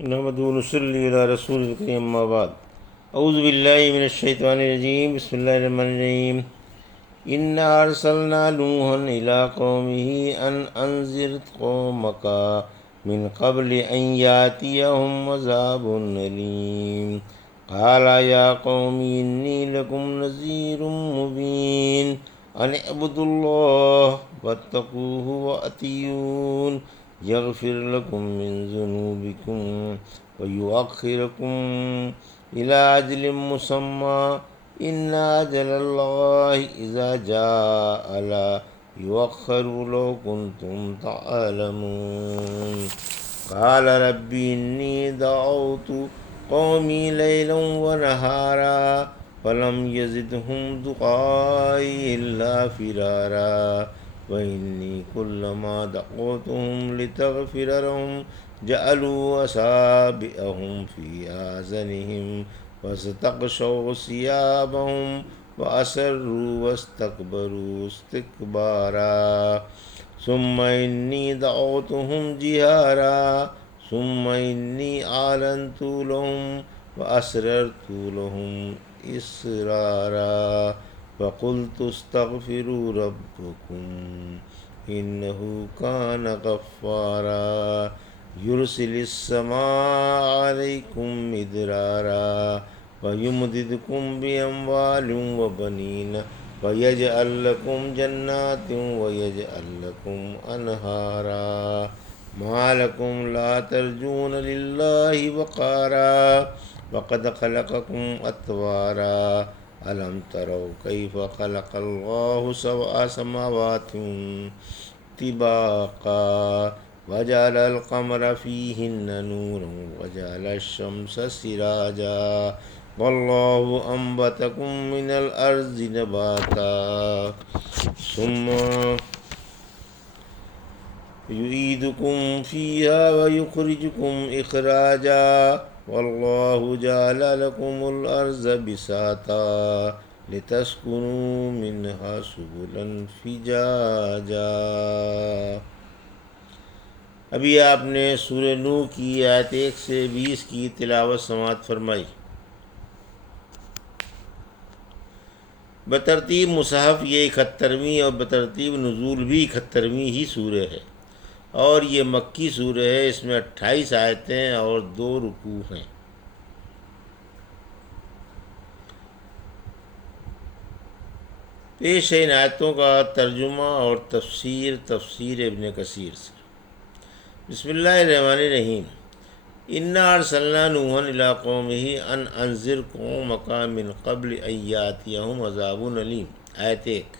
نحمد ونصلی علی رسول الکریم اما بعد اعوذ باللہ من الشیطان الرجیم بسم اللہ الرحمن الرحیم انا ارسلنا نوحا الی قومه ان انذر قومک من قبل ان یاتیہم عذاب علیم قال یا قوم انی لکم نذیر مبین ان اعبدوا اللہ واتقوہ واتیون یغفر لکم من ذنوبکم ویؤخرکم الی اجل مسمی ان اجل اللہ اذا جاء لا یؤخر لو کنتم تعلمون قال رب انی دعوت قومی لیلا ونہارا فلم یزدہم دعائی الا فرارا وإني كلما دعوتهم لتغفر لهم جعلوا أصابعهم في آذانهم واستغشوا ثيابهم وأسروا واستكبروا استكبارا ثم إني دعوتهم جهارا ثم إني أعلنت لهم وأسررت لهم إسرارا فقلت استغفروا ربكم إنه كان غفارا يرسل السماء عليكم مدرارا ويمددكم بأموال وبنين ويجعل لكم جنات ويجعل لكم أنهارا ما لكم لا ترجون لله وقارا وقد خلقكم أطوارا ألم تروا كيف خلق الله سبع سماوات طباقا وجعل القمر فيهن نورا وجعل الشمس سراجا والله أنبتكم من الأرض نباتا ثم يعيدكم فيها ويخرجكم إخراجا والله جعل لكم الأرض بساطا لتسكنوا منها سبلا فجاجا۔ ابھی آپ نے سورہ نوح کی آیت 1 سے 20 کی تلاوت سماعت فرمائی۔ بترتیب مصحف یہ 71ویں اور بترتیب نزول بھی 71ویں ہی سورہ ہے، اور یہ مکی سورہ ہے۔ اس میں 28 آیتیں اور 2 رکوع ہیں۔ پیش ہے ان آیتوں کا ترجمہ اور تفسیر ابن کثیر سے۔ بسم اللہ الرحمن الرحیم۔ انا ارسلنا نوحا الی قومہ ان انذر قومک من قبل ان یاتیہم عذاب علیم۔ آیت 1۔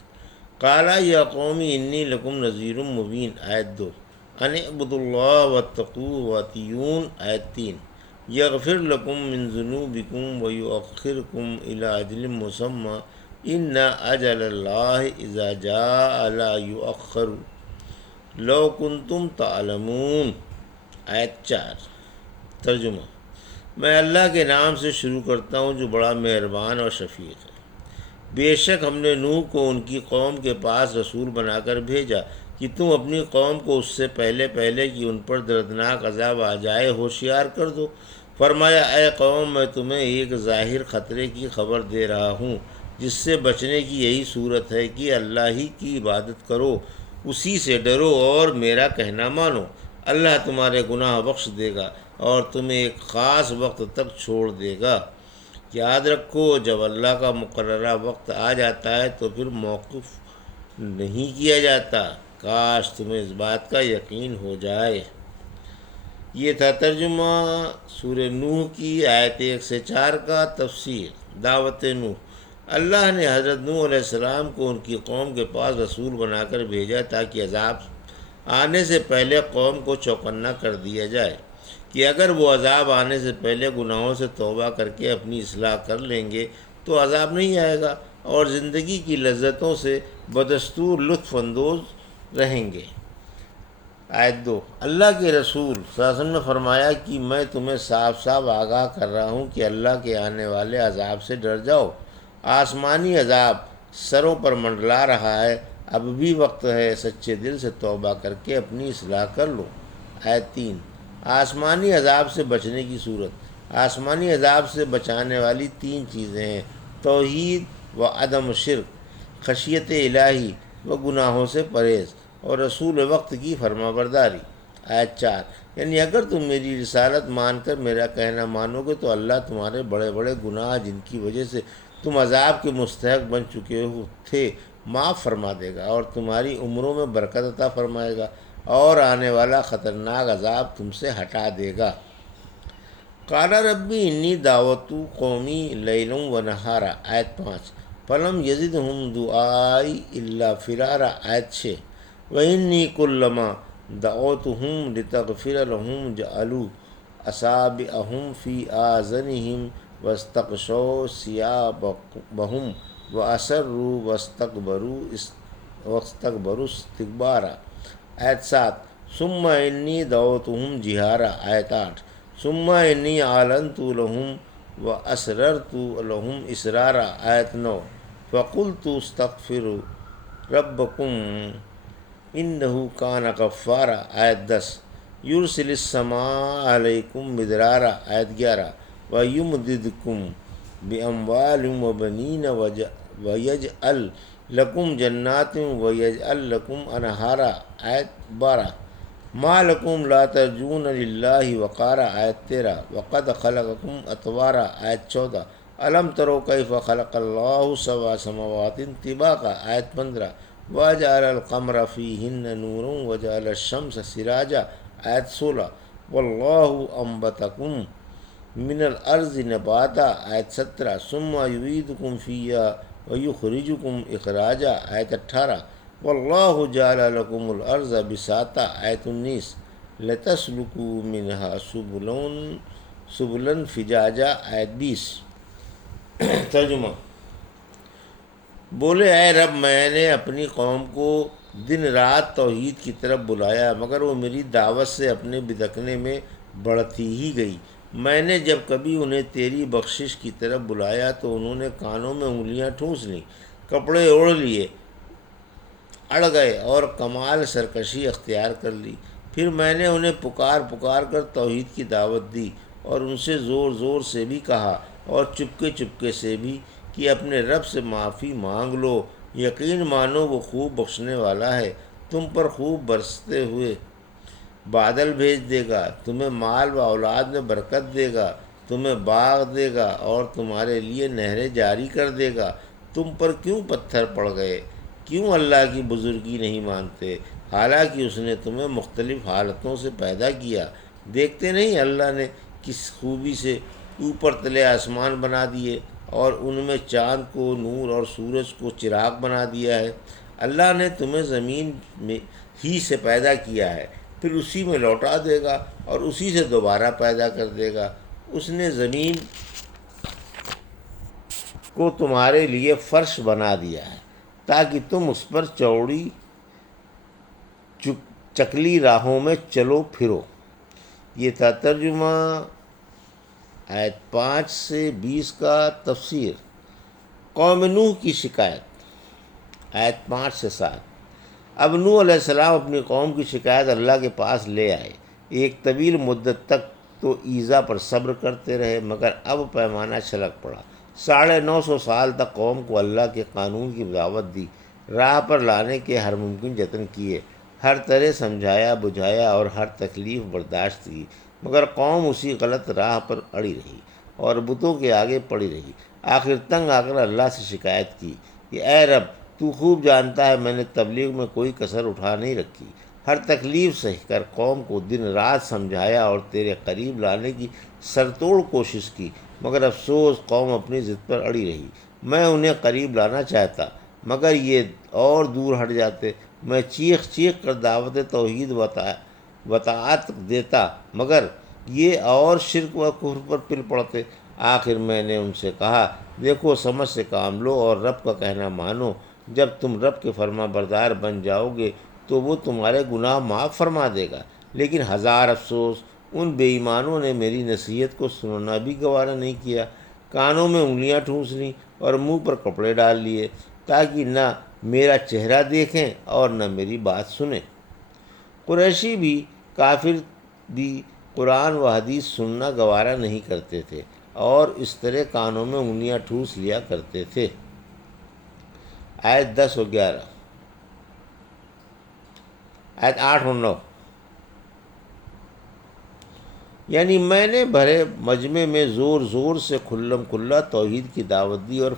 قال یا قوم انی لکم نذیر مبین۔ آیت 2۔ ان اعبدوا اللہ واتقوہ واتیون۔ آیت 3۔ یغفر لکم من ذنوبکم ویؤخرکم الی اجل مسمی ان اجل اللہ اذا جاء لا یؤخر لو کنتم تعلمون۔ آیت 4۔ ترجمہ۔ میں اللہ کے نام سے شروع کرتا ہوں جو بڑا مہربان اور شفیق ہے۔ بے شک ہم نے نوح کو ان کی قوم کے پاس رسول بنا کر بھیجا کہ تم اپنی قوم کو اس سے پہلے کہ ان پر دردناک عذاب آ جائے ہوشیار کر دو۔ فرمایا اے قوم، میں تمہیں ایک ظاہر خطرے کی خبر دے رہا ہوں جس سے بچنے کی یہی صورت ہے کہ اللہ ہی کی عبادت کرو، اسی سے ڈرو اور میرا کہنا مانو۔ اللہ تمہارے گناہ بخش دے گا اور تمہیں ایک خاص وقت تک چھوڑ دے گا۔ یاد رکھو جب اللہ کا مقررہ وقت آ جاتا ہے تو پھر موقف نہیں کیا جاتا۔ کاش تمہیں اس بات کا یقین ہو جائے۔ یہ تھا ترجمہ سورہ نوح کی آیت 1 سے 4 کا۔ تفسیر۔ دعوت نوح۔ اللہ نے حضرت نوح علیہ السلام کو ان کی قوم کے پاس رسول بنا کر بھیجا تاکہ عذاب آنے سے پہلے قوم کو چوکنا کر دیا جائے کہ اگر وہ عذاب آنے سے پہلے گناہوں سے توبہ کر کے اپنی اصلاح کر لیں گے تو عذاب نہیں آئے گا اور زندگی کی لذتوں سے بدستور لطف اندوز رہیں گے۔ آیت 2۔ اللہ کے رسول صلی اللہ علیہ وسلم نے فرمایا کہ میں تمہیں صاف آگاہ کر رہا ہوں کہ اللہ کے آنے والے عذاب سے ڈر جاؤ۔ آسمانی عذاب سروں پر منڈلا رہا ہے، اب بھی وقت ہے، سچے دل سے توبہ کر کے اپنی اصلاح کر لو۔ آیت 3۔ آسمانی عذاب سے بچنے کی صورت۔ آسمانی عذاب سے بچانے والی تین چیزیں ہیں: توحید و عدم شرک، خشیت الہی و گناہوں سے پرہیز، اور رسول وقت کی فرما برداری۔ آیت 4، یعنی اگر تم میری رسالت مان کر میرا کہنا مانو گے تو اللہ تمہارے بڑے بڑے گناہ جن کی وجہ سے تم عذاب کے مستحق بن چکے ہو تھے معاف فرما دے گا، اور تمہاری عمروں میں برکت عطا فرمائے گا، اور آنے والا خطرناک عذاب تم سے ہٹا دے گا۔ قال ربی انی دعوت قومی لیلا و نہارا، آیت 5، فلم یزدہم دعائی الا فرارا، آیت 6، وانی کلما دعوتہم لتغفر لہم جعلوا اصابعہم فی آذانہم واستغشوا ثیابہم واسروا واستکبروا استکبارا، آیت 7، ثم انی دعوتہم جہارا، آیت 8، ثم انی اعلنت لہم واسررت لہم اسرارا، آیت 9، فقلت استغفروا ربکم انہ کان غفارا، آیت 10، یرسل السماء علیکم مدرارا، آیت 11، ویمددکم باموال وبنین ویجعل لکم جنات ویجعل لکم انہارا، آیت 12، ما لکم لا ترجون للہ وقارا، آیت 13، وقد خلقکم اطوارا، آیت 14، الم تروا کیف خلق اللہ سبع سماوات طباقا، آیت 15، وجعل القمر فیہن نورا وجعل الشمس سراجا، آیت 16، واللہ انبتکم من الارض نباتا، آیت 17، ثم یعیدکم فیہا ویخرجکم اخراجا، آیت 18، واللہ جعل لکم الارض بساطا، آیت 19، لتسلکوا منہا سبلا فجاجا، آیت 20۔ ترجمہ: بولے اے رب، میں نے اپنی قوم کو دن رات توحید کی طرف بلایا، مگر وہ میری دعوت سے اپنے بدکنے میں بڑھتی ہی گئی۔ میں نے جب کبھی انہیں تیری بخشش کی طرف بلایا تو انہوں نے کانوں میں انگلیاں ٹھونس لیں، کپڑے اوڑھ لیے، اڑ گئے اور کمال سرکشی اختیار کر لی۔ پھر میں نے انہیں پکار پکار کر توحید کی دعوت دی، اور ان سے زور زور سے بھی کہا اور چپکے چپکے سے بھی کہ اپنے رب سے معافی مانگ لو، یقین مانو وہ خوب بخشنے والا ہے، تم پر خوب برستے ہوئے بادل بھیج دے گا، تمہیں مال و اولاد میں برکت دے گا، تمہیں باغ دے گا اور تمہارے لیے نہریں جاری کر دے گا۔ تم پر کیوں پتھر پڑ گئے؟ کیوں اللہ کی بزرگی نہیں مانتے، حالانکہ اس نے تمہیں مختلف حالتوں سے پیدا کیا؟ دیکھتے نہیں اللہ نے کس خوبی سے اوپر تلے آسمان بنا دیے اور ان میں چاند کو نور اور سورج کو چراغ بنا دیا ہے۔ اللہ نے تمہیں زمین میں ہی سے پیدا کیا ہے، پھر اسی میں لوٹا دے گا اور اسی سے دوبارہ پیدا کر دے گا۔ اس نے زمین کو تمہارے لیے فرش بنا دیا ہے تاکہ تم اس پر چوڑی چکلی راہوں میں چلو پھرو۔ یہ تھا ترجمہ آیت 5 سے 20 کا۔ تفسیر: قوم نوح کی شکایت، آیت 5 سے 7۔ اب نوح علیہ السلام اپنی قوم کی شکایت اللہ کے پاس لے آئے۔ ایک طویل مدت تک تو ایذا پر صبر کرتے رہے، مگر اب پیمانہ چھلک پڑا۔ 950 سال تک قوم کو اللہ کے قانون کی دعوت دی، راہ پر لانے کے ہر ممکن جتن کیے، ہر طرح سمجھایا بجھایا اور ہر تکلیف برداشت کی، مگر قوم اسی غلط راہ پر اڑی رہی اور بتوں کے آگے پڑی رہی۔ آخر تنگ آ کر اللہ سے شکایت کی کہ اے رب، تو خوب جانتا ہے میں نے تبلیغ میں کوئی کسر اٹھا نہیں رکھی، ہر تکلیف سہ کر قوم کو دن رات سمجھایا اور تیرے قریب لانے کی سرتوڑ کوشش کی، مگر افسوس قوم اپنی ضد پر اڑی رہی۔ میں انہیں قریب لانا چاہتا مگر یہ اور دور ہٹ جاتے، میں چیخ چیخ کر دعوت توحید و طاعت دیتا مگر یہ اور شرک و کفر پر پل پڑتے۔ آخر میں نے ان سے کہا، دیکھو سمجھ سے کام لو اور رب کا کہنا مانو، جب تم رب کے فرما بردار بن جاؤ گے تو وہ تمہارے گناہ معاف فرما دے گا۔ لیکن ہزار افسوس، ان بے ایمانوں نے میری نصیحت کو سننا بھی گوارا نہیں کیا، کانوں میں انگلیاں ٹھونس لیں اور منہ پر کپڑے ڈال لیے تاکہ نہ میرا چہرہ دیکھیں اور نہ میری بات سنیں۔ قریشی بھی کافر بھی قرآن و حدیث سننا گوارا نہیں کرتے تھے اور اس طرح کانوں میں انگلیاں ٹھوس لیا کرتے تھے۔ آیت 10 و 11، آیت 8 و 9، یعنی میں نے بھرے مجمع میں زور زور سے کھلم کھلا توحید کی دعوت دی اور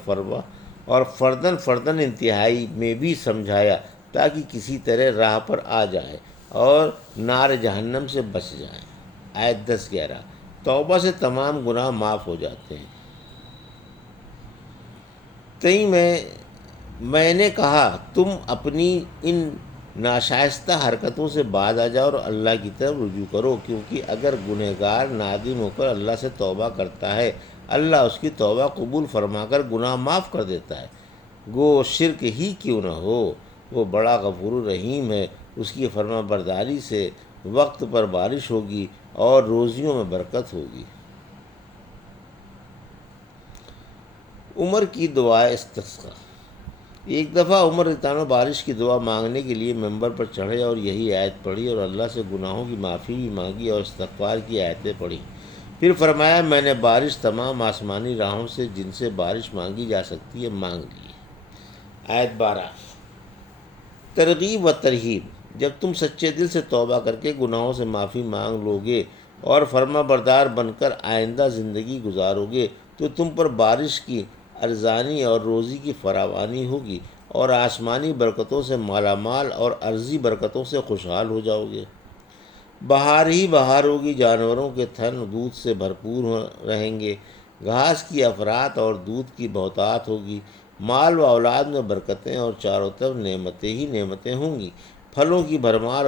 فردن فردن انتہائی میں بھی سمجھایا تاکہ کسی طرح راہ پر آ جائے اور نار جہنم سے بچ جائے۔ آیت 10-11، توبہ سے تمام گناہ معاف ہو جاتے ہیں۔ میں نے کہا تم اپنی ان ناشائستہ حرکتوں سے باز آ جاؤ اور اللہ کی طرف رجوع کرو، کیونکہ اگر گنہگار نادم ہو کر اللہ سے توبہ کرتا ہے، اللہ اس کی توبہ قبول فرما کر گناہ معاف کر دیتا ہے۔ گو شرک ہی کیوں نہ ہو، وہ بڑا غفور رحیم ہے، اس کی فرما برداری سے وقت پر بارش ہوگی اور روزیوں میں برکت ہوگی۔ عمر کی دعائے استسقاء۔ ایک دفعہ عمر رضی اللہ عنہ بارش کی دعا مانگنے کے لیے ممبر پر چڑھے اور یہی آیت پڑھی اور اللہ سے گناہوں کی معافی بھی مانگی اور استغفار کی آیتیں پڑھی۔ پھر فرمایا میں نے بارش تمام آسمانی راہوں سے جن سے بارش مانگی جا سکتی ہے مانگ لی ہے۔ آیت 12، ترغیب و ترہیب۔ جب تم سچے دل سے توبہ کر کے گناہوں سے معافی مانگ لو گے اور فرما بردار بن کر آئندہ زندگی گزارو گے تو تم پر بارش کی ارزانی اور روزی کی فراوانی ہوگی اور آسمانی برکتوں سے مالا مال اور ارضی برکتوں سے خوشحال ہو جاؤ گے۔ بہار ہی بہار ہوگی، جانوروں کے تھن دودھ سے بھرپور رہیں گے، گھاس کی افرات اور دودھ کی بہتات ہوگی، مال و اولاد میں برکتیں اور چاروں طرف نعمتیں ہی نعمتیں ہوں گی، پھلوں کی بھرمار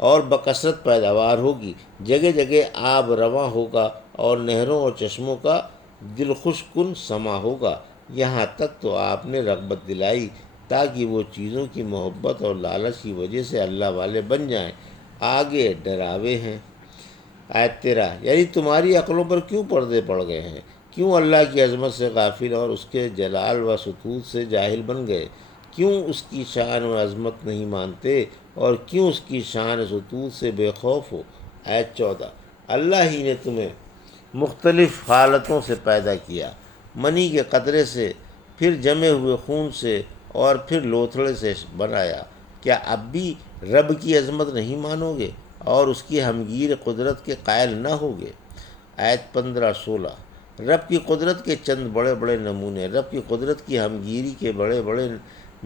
اور بکثرت پیداوار ہوگی، جگہ جگہ آب رواں ہوگا اور نہروں اور چشموں کا دلخوش کن سما ہوگا۔ یہاں تک تو آپ نے رغبت دلائی تاکہ وہ چیزوں کی محبت اور لالچ کی وجہ سے اللہ والے بن جائیں، آگے ڈراوے ہیں۔ آیت 13، یعنی تمہاری عقلوں پر کیوں پردے پڑ گئے ہیں؟ کیوں اللہ کی عظمت سے غافل اور اس کے جلال و سطوت سے جاہل بن گئے؟ کیوں اس کی شان و عظمت نہیں مانتے اور کیوں اس کی شان و سطوت سے بے خوف ہو؟ آیت 14، اللہ ہی نے تمہیں مختلف حالتوں سے پیدا کیا، منی کے قطرے سے، پھر جمے ہوئے خون سے اور پھر لوتھڑے سے بنایا۔ کیا اب بھی رب کی عظمت نہیں مانو گے اور اس کی ہمگیر قدرت کے قائل نہ ہوگے؟ آیت 15-16، رب کی قدرت کے چند بڑے بڑے نمونے، رب کی قدرت کی ہمگیری کے بڑے بڑے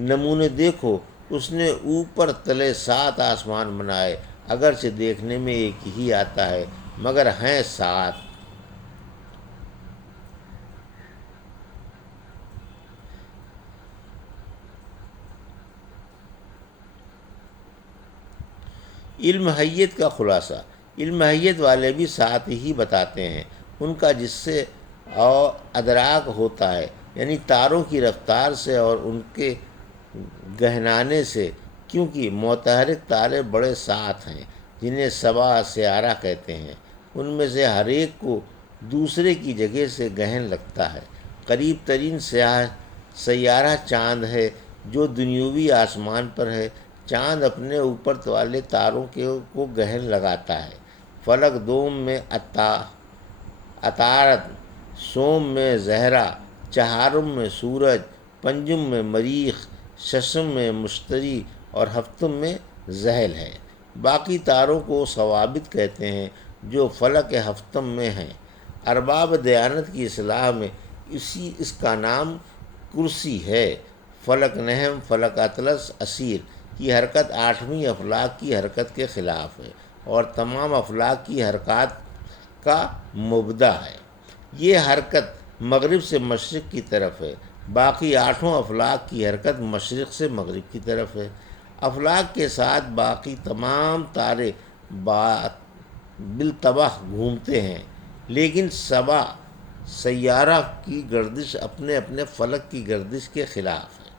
نمونے دیکھو۔ اس نے اوپر تلے 7 آسمان بنائے، اگرچہ دیکھنے میں ایک ہی آتا ہے مگر ہیں 7۔ علم حیت کا خلاصہ۔ علم حیت والے بھی 7 ہی بتاتے ہیں، ان کا جس سے ادراک ہوتا ہے، یعنی تاروں کی رفتار سے اور ان کے گہنانے سے، کیونکہ متحرک تارے بڑے 7 ہیں جنہیں سبا سیارہ کہتے ہیں، ان میں سے ہر ایک کو دوسرے کی جگہ سے گہن لگتا ہے۔ قریب ترین سیارہ چاند ہے جو دنیوی آسمان پر ہے، چاند اپنے اوپر والے تاروں کو گہن لگاتا ہے۔ فلک دوم میں عطارد، سوم میں زہرہ، چہارم میں سورج، پنجم میں مریخ، ششم میں مشتری اور ہفتم میں زحل ہے۔ باقی تاروں کو ثوابت کہتے ہیں جو فلک ہفتم میں ہیں۔ ارباب دیانت کی اصطلاح میں اس کا نام کرسی ہے۔ فلک نہم، فلک اطلس، اسیر کی حرکت 8ویں افلاک کی حرکت کے خلاف ہے اور تمام افلاک کی حرکات کا مبدا ہے۔ یہ حرکت مغرب سے مشرق کی طرف ہے، باقی 8 افلاک کی حرکت مشرق سے مغرب کی طرف ہے۔ افلاک کے ساتھ باقی تمام تارے بالتبع گھومتے ہیں، لیکن سبا سیارہ کی گردش اپنے اپنے فلک کی گردش کے خلاف ہے،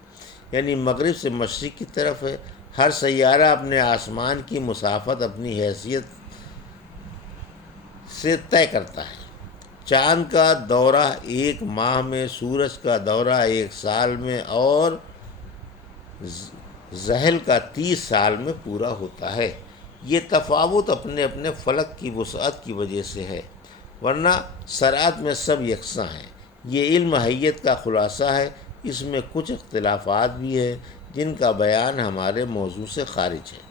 یعنی مغرب سے مشرق کی طرف ہے۔ ہر سیارہ اپنے آسمان کی مسافت اپنی حیثیت سے طے کرتا ہے۔ چاند کا دورہ 1 ماہ میں، سورج کا دورہ 1 سال میں اور زحل کا 30 سال میں پورا ہوتا ہے۔ یہ تفاوت اپنے اپنے فلک کی وسعت کی وجہ سے ہے، ورنہ سرعت میں سب یکساں ہیں۔ یہ علم حیت کا خلاصہ ہے، اس میں کچھ اختلافات بھی ہیں جن کا بیان ہمارے موضوع سے خارج ہے۔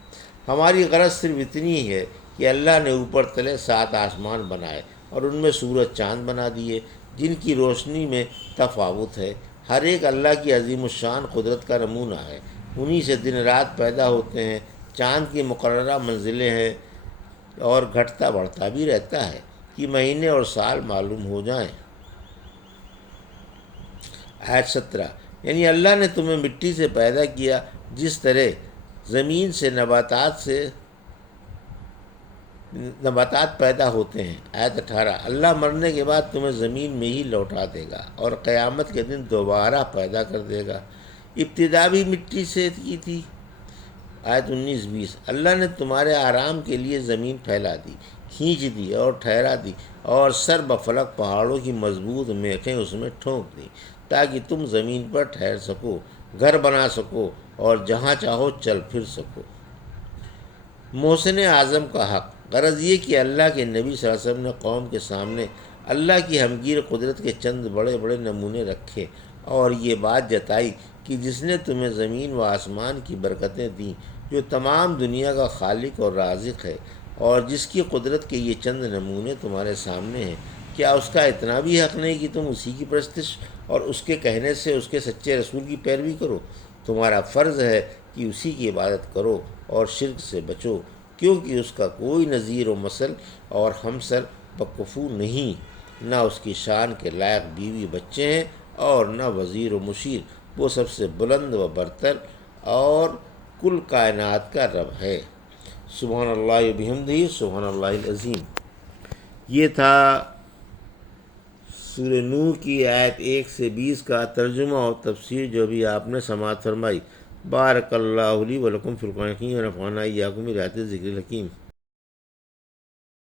ہماری غرض صرف اتنی ہی ہے کہ اللہ نے اوپر تلے 7 آسمان بنائے اور ان میں سورج چاند بنا دیے جن کی روشنی میں تفاوت ہے۔ ہر ایک اللہ کی عظیم الشان قدرت کا نمونہ ہے۔ انہی سے دن رات پیدا ہوتے ہیں، چاند کی مقررہ منزلیں ہیں اور گھٹتا بڑھتا بھی رہتا ہے کہ مہینے اور سال معلوم ہو جائیں۔ آیت 17، یعنی اللہ نے تمہیں مٹی سے پیدا کیا جس طرح زمین سے نباتات پیدا ہوتے ہیں۔ آیت 18، اللہ مرنے کے بعد تمہیں زمین میں ہی لوٹا دے گا اور قیامت کے دن دوبارہ پیدا کر دے گا۔ ابتدا بھی مٹی سے کی تھی۔ آیت 19-20، اللہ نے تمہارے آرام کے لیے زمین پھیلا دی، کھینچ دی اور ٹھہرا دی اور سر بفلک پہاڑوں کی مضبوط میخیں اس میں ٹھونک دیں تاکہ تم زمین پر ٹھہر سکو، گھر بنا سکو اور جہاں چاہو چل پھر سکو۔ محسن اعظم کا حق، غرض یہ کہ اللہ کے نبی صلی اللہ علیہ وسلم نے قوم کے سامنے اللہ کی ہمگیر قدرت کے چند بڑے بڑے نمونے رکھے اور یہ بات جتائی کہ جس نے تمہیں زمین و آسمان کی برکتیں دیں، جو تمام دنیا کا خالق اور رازق ہے، اور جس کی قدرت کے یہ چند نمونے تمہارے سامنے ہیں، کیا اس کا اتنا بھی حق نہیں کہ تم اسی کی پرستش اور اس کے کہنے سے اس کے سچے رسول کی پیروی کرو؟ تمہارا فرض ہے کہ اسی کی عبادت کرو اور شرک سے بچو، کیونکہ اس کا کوئی نظیر و مثل اور ہمسر بکفو نہیں، نہ اس کی شان کے لائق بیوی بچے ہیں اور نہ وزیر و مشیر۔ وہ سب سے بلند و برتر اور کل کائنات کا رب ہے۔ سبحان اللہ و بحمدہ، سبحان اللہ العظیم۔ یہ تھا سورہ نور کی آیت 1 سے 20 کا ترجمہ اور تفسیر جو بھی آپ نے سماعت فرمائی۔ بارک اللہ لی و لکم فی القرآن الحکیم ونفعنی وایاکم بآیات الذکر الحکیم۔